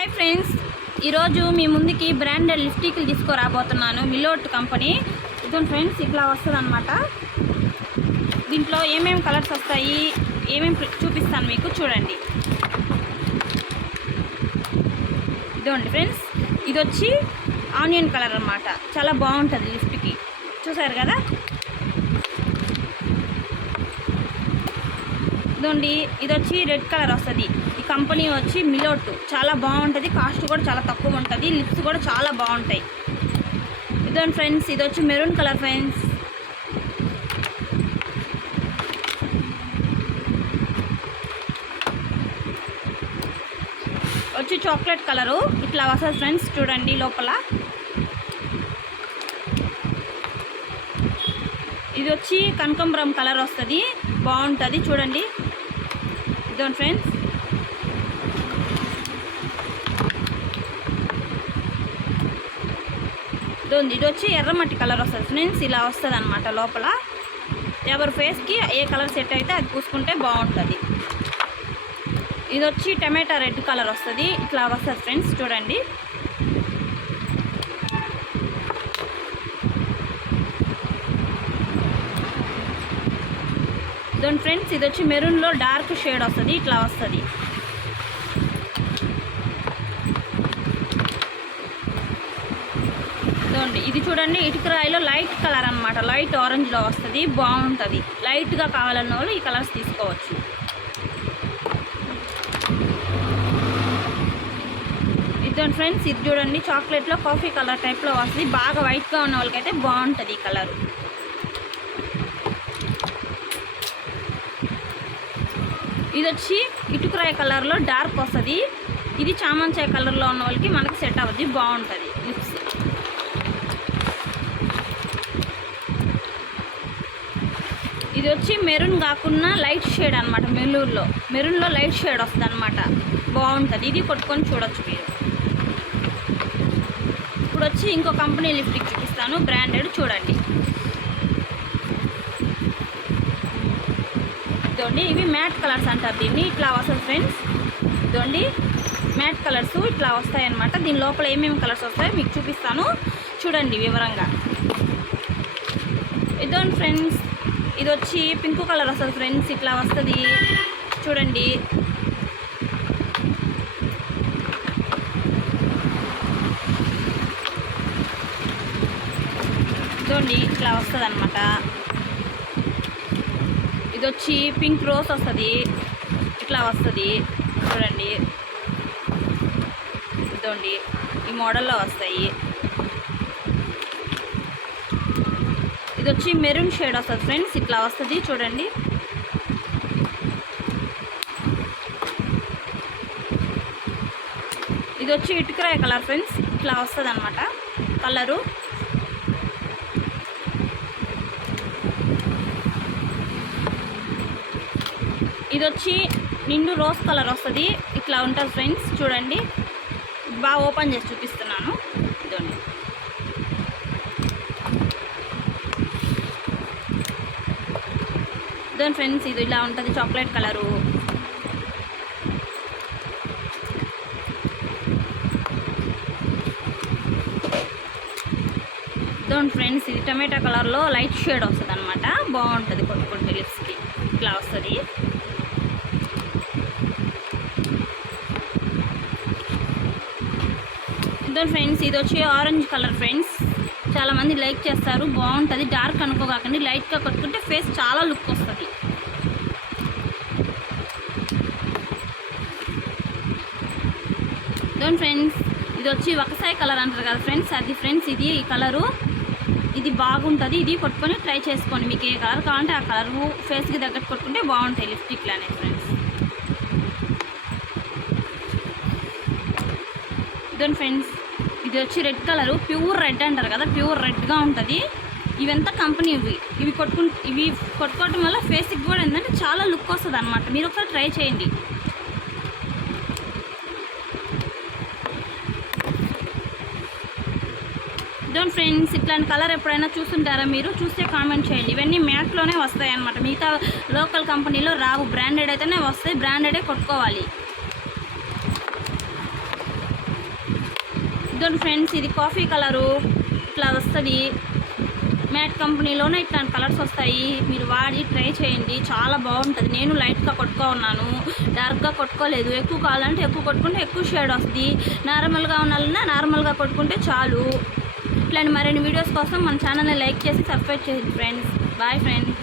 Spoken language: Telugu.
హాయ్ ఫ్రెండ్స్, ఈరోజు మీ ముందుకి బ్రాండెడ్ లిప్స్టిక్లు తీసుకురాబోతున్నాను. మిలోట్ కంపెనీ. ఇదిగోండి ఫ్రెండ్స్, ఇట్లా వస్తుంది అనమాట. దీంట్లో ఏమేమి కలర్స్ వస్తాయి, ఏమేమి చూపిస్తాను మీకు, చూడండి. ఇదిగోండి ఫ్రెండ్స్, ఇది వచ్చి ఆనియన్ కలర్ అనమాట. చాలా బాగుంటుంది లిప్స్టిక్కి, చూసారు కదా. ఇదిగోండి, ఇది వచ్చి రెడ్ కలర్ వస్తుంది. ఈ కంపెనీ వచ్చి మిలోట్. చాలా బాగుంటుంది, కాస్ట్ కూడా చాలా తక్కువ ఉంటుంది, లిప్స్ కూడా చాలా బాగుంటాయి. ఇదిగోండి ఫ్రెండ్స్, ఇది వచ్చి మెరూన్ కలర్ ఫ్రెండ్స్. వచ్చి చాక్లెట్ కలరు ఇట్లా వస్తుంది ఫ్రెండ్స్, చూడండి లోపల. ఇది వచ్చి కనకాంబరం కలర్ వస్తుంది, బాగుంటుంది, చూడండి. ఇదిగోండి ఫ్రెండ్స్, ఇది వచ్చి ఎర్రమట్టి కలర్ వస్తుంది ఫ్రెండ్స్. ఇలా వస్తుంది అనమాట లోపల. ఎవరి ఫేస్కి ఏ కలర్ సెట్ అయితే అది పూసుకుంటే బాగుంటుంది. ఇది వచ్చి టమాటా రెడ్ కలర్ వస్తుంది, ఇట్లా వస్తుంది ఫ్రెండ్స్, చూడండి. ఇదిగోండి ఫ్రెండ్స్, ఇది వచ్చి మెరూన్లో డార్క్ షేడ్ వస్తుంది, ఇట్లా వస్తుంది. ఇదిగోండి, ఇది చూడండి, ఇటుకరాయిలో లైట్ కలర్ అనమాట. లైట్ ఆరెంజ్లో వస్తుంది, బాగుంటుంది. లైట్గా కావాలన్న వాళ్ళు ఈ కలర్స్ తీసుకోవచ్చు. ఇదిగోండి ఫ్రెండ్స్, ఇది చూడండి, చాక్లెట్లో కాఫీ కలర్ టైప్లో వస్తుంది. బాగా వైట్గా ఉన్న వాళ్ళకైతే బాగుంటుంది ఈ కలర్. ఇది వచ్చి ఇటుకరాయి కలర్లో డార్క్ వస్తుంది. ఇది చామంచాయ కలర్లో ఉన్న వాళ్ళకి మనకి సెట్ అవ్వద్ది, బాగుంటుంది లిప్స్. ఇది వచ్చి మెరూన్ కాకుండా లైట్ షేడ్ అనమాట. మెరూన్లో లైట్ షేడ్ వస్తుంది అనమాట, బాగుంటుంది. ఇది కొట్టుకొని చూడొచ్చు మీరు. ఇప్పుడు వచ్చి ఇంకో కంపెనీ లిప్స్టిక్ చూపిస్తాను, బ్రాండెడ్, చూడండి. ఇదిగోండి, ఇవి మ్యాట్ కలర్స్ అంటారు దీన్ని. ఇట్లా వస్తుంది ఫ్రెండ్స్. ఇదిగోండి, మ్యాట్ కలర్స్ ఇట్లా వస్తాయి అన్నమాట. దీని లోపల ఏమేమి కలర్స్ వస్తాయో మీకు చూపిస్తాను, చూడండి వివరంగా. ఇదిగోండి ఫ్రెండ్స్, ఇది వచ్చి పింక్ కలర్ వస్తుంది ఫ్రెండ్స్, ఇట్లా వస్తుంది, చూడండి. ఇదిగోండి, ఇట్లా వస్తుంది అనమాట. ఇది వచ్చి పింక్ రోజ్ వస్తుంది, ఇట్లా వస్తుంది, చూడండి. ఇదిగోండి, ఈ మోడల్లో వస్తాయి. ఇది వచ్చి మెరూన్ షేడ్ వస్తుంది ఫ్రెండ్స్, ఇట్లా వస్తుంది, చూడండి. ఇది వచ్చి ఇటుకరాయ కలర్ ఫ్రెండ్స్, ఇట్లా వస్తుంది అనమాట కలరు. ఇది వచ్చి నిండు రోజ్ కలర్ వస్తుంది, ఇట్లా ఉంటుంది ఫ్రెండ్స్, చూడండి. బాగా ఓపెన్ చేసి చూపిస్తున్నాను, ఇదండి. ఇదండి ఫ్రెండ్స్, ఇది ఇలా ఉంటుంది, చాక్లెట్ కలరు. ఇదండి ఫ్రెండ్స్, ఇది టమాటా కలర్లో లైట్ షేడ్ వస్తుంది అనమాట, బాగుంటుంది కొట్టుకుంటే లిప్స్కి, ఇట్లా వస్తుంది. ఇదండి ఫ్రెండ్స్, ఇది వచ్చి ఆరెంజ్ కలర్ ఫ్రెండ్స్. చాలామంది లైక్ చేస్తారు, బాగుంటుంది. డార్క్ అనుకోకండి, లైట్గా కొట్టుకుంటే ఫేస్ చాలా లుక్ వస్తుంది. ఇదండి ఫ్రెండ్స్, ఇది వచ్చి ఒకసారి కలర్ అంటారు కదా ఫ్రెండ్స్, అది ఫ్రెండ్స్. ఇది ఈ కలరు, ఇది బాగుంటుంది. ఇది కొట్టుకొని ట్రై చేసుకోండి, మీకు ఏ కలర్ కావాలంటే ఆ కలరు ఫేస్కి తగ్గట్టు కొట్టుకుంటే బాగుంటాయి లిప్స్టిక్లు అనేవి ఫ్రెండ్స్. ఇదండి ఫ్రెండ్స్, ఇది వచ్చి రెడ్ కలరు, ప్యూర్ రెడ్ అంటారు కదా, ప్యూర్ రెడ్గా ఉంటుంది. ఇవంతా కంపెనీ ఇవి కొట్టుకోవటం వల్ల ఫేస్కి కూడా ఏంటంటే చాలా లుక్ వస్తుంది అనమాట. మీరు ఒకసారి ట్రై చేయండి. ఇదండి ఫ్రెండ్స్, ఇట్లాంటి కలర్ ఎప్పుడైనా చూస్తుంటారా మీరు? చూస్తే కామెంట్ చేయండి. ఇవన్నీ మ్యాట్లోనే వస్తాయి అనమాట, మిగతా లోకల్ కంపెనీలో రావు. బ్రాండెడ్ అయితేనే వస్తాయి, బ్రాండెడే కొట్టుకోవాలి. ఇదిగోండి ఫ్రెండ్స్, ఇది కాఫీ కలరు ఇట్లా వస్తుంది. మ్యాట్ కంపెనీలోనే ఇట్లాంటి కలర్స్ వస్తాయి. మీరు వాడి ట్రై చేయండి, చాలా బాగుంటుంది. నేను లైట్గా కొట్టుకో ఉన్నాను, డార్క్గా కొట్టుకోలేదు. ఎక్కువ కావాలంటే ఎక్కువ కొట్టుకుంటే ఎక్కువ షేడ్ వస్తుంది, నార్మల్గా ఉండాలన్నా నార్మల్గా కొట్టుకుంటే చాలు. ఇట్లాంటి మరిన్ని వీడియోస్ కోసం మన ఛానల్ని లైక్ చేసి సబ్స్క్రైబ్ చేయండి ఫ్రెండ్స్. Bye friends.